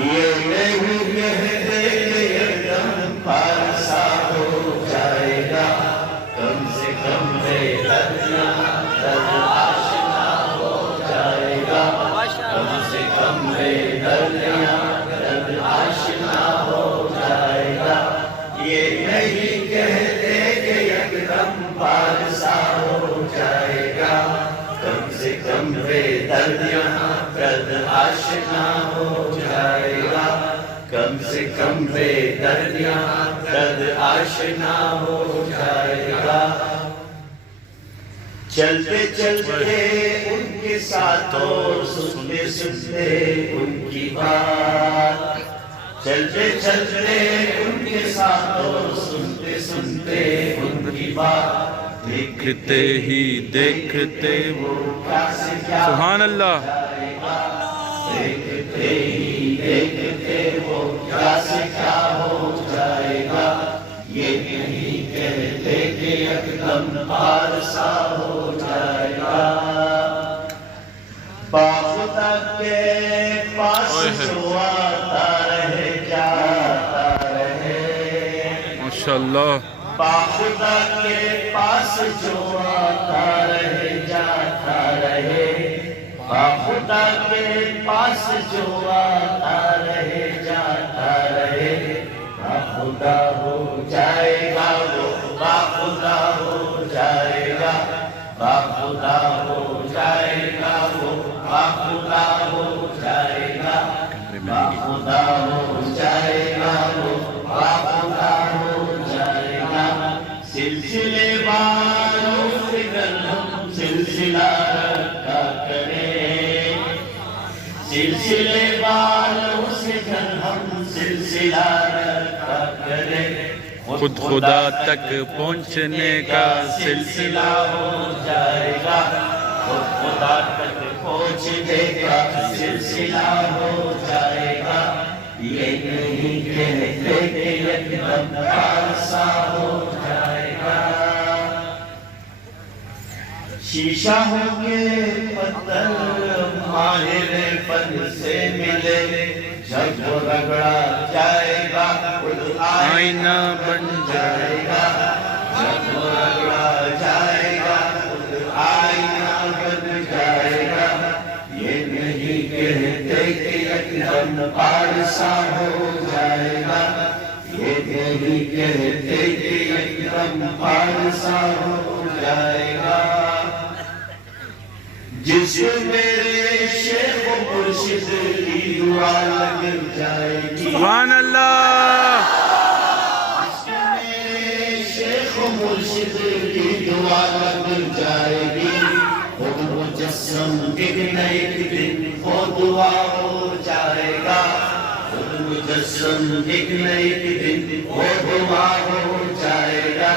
یہ نہیں کہتے کہ یکدم پارسا ہو جائے گا، کم سے کم بے دردیاں درد آشنا ہو جائے گا، کم سے کم بے دردیاں درد آشنا ہو جائے گا۔ یہ نہیں کہتے کہ یکدم پارسا ہو جائے گا، کم سے کم بے دردیاں درد آشنا ہو جائے گا، کم سے کم بے دردیاں درد آشنا ہو جائے گا۔ چلتے چلتے ان کے ساتھوں سنتے سنتے ان کی بات، چلتے چلتے ان کے ساتھوں سنتے سنتے ان کی بات، دیکھتے ہی دیکھتے وہ سبحان اللہ، دیکھتے ہی دیکھتے وہ کیا سے کیا ہو جائے گا۔ یہ نہیں کہتے کہ یکدم پارسا ہو جائے گا۔ باخدا کے پاس جو آتا رہے جاتا رہے، ماشاءاللہ، باخدا کے پاس جو آتا رہے جاتا رہے، باخدا کے پاس جو آتا رہے جاتا رہے، باخدا ہو جائے گا وہ، باخدا ہو جائے گا، باخدا ہو جائے گا وہ، باخدا ہو جائے گا، باخدا ہو جائے گا وہ، باخدا ہو جائے گا۔ سلسلے والوں سے گر ہم سلسلہ رکھا کریں، سلسلے والوں سے گر ہم سلسلہ رکھا کریں، خود خدا تک پہنچنے کا سلسلہ ہو جائے گا، خود خدا تک پہنچنے کا سلسلہ ہو جائے گا۔ یہ نہیں کہتے کہ یکدم پارسا ہو جائے گا۔ شیشہ ہو کے پتھر ماہر فن سے ملے، جب وہ رگڑا جائے گا خود آئینہ بن جائے گا، جب وہ رگڑا جائے گا خود آئینہ بن جائے گا۔ یہ نہیں کہتے کہ یکدم پارسا ہو جائے گا، یہ نہیں کہتے کہ یکدم پارسا ہو جائے گا۔ جس میرے شیخ و مرشد کی دعا لگ جائے گی، سبحان اللہ، جس میرے شیخ و مرشد کی دعا لگ جائے گی، خود مجسم دکھنے ایک دن وہ دعا ہو جائے گا، خود مجسم دکھنے ایک دن وہ دعا ہو جائے گا۔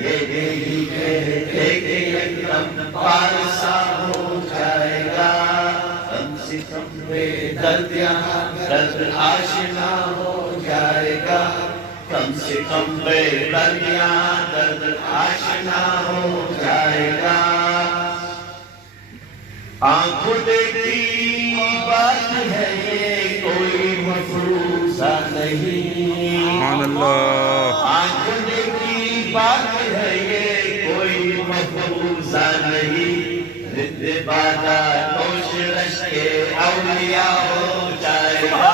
یہ نہیں کہتے کہ یکدم پارسا ہو جائے گا، کم سے کم بے دردیاں درد آشنا ہو جائے گا، کم سے کم بے دردیاں درد آشنا ہو جائے گا۔ آنکھوں دیکھی بات ہے یہ کوئی مفروضہ نہیں، سبحان اللہ، آنکھوں دیکھی بات ہے یہ کوئی مفروضہ نہیں، رد بادہ نوش رش کے اولیاء ہو جائے گا،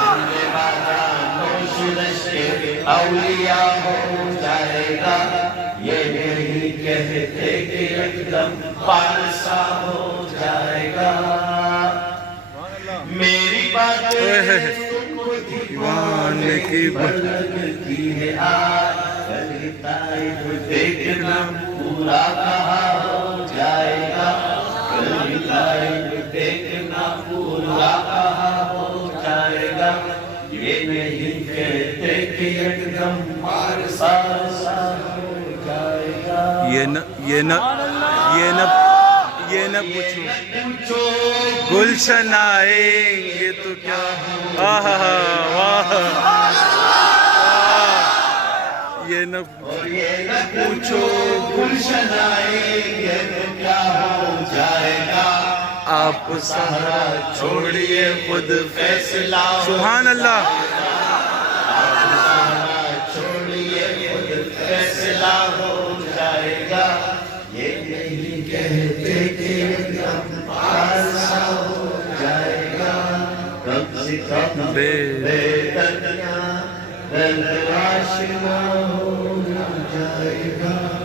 رد بادہ نوش رش کے اولیاء ہو جائے گا۔ یہ نہیں کہتے کہ یکدم پارسا ہو جائے گا۔ میری باتیں دیوانے کی بلگتی ہے آج، کبھی تائب دیکھنا پورا کہا ہو جائے گا، کبھی تائب دیکھنا پورا کہا ہو جائے گا۔ یہ نہیں کہتے کہ یکدم پارسا ہو جائے گا۔ یہ نہ پوچھو گلشن آئیں گے تو کیا واہ، یہ نہ پوچھو گلشن آئیں گے تو کیا ہو جائے گا، آپ سہارا چھوڑیے خود فیصلہ سبحان اللہ چھوڑیے خود فیصلہ ہو جائے گا یہ نہیں کہتے کہ ہم پارسا ہو جائے گا کم سے کم بے دردیاں درد آشنا ہو جائے گا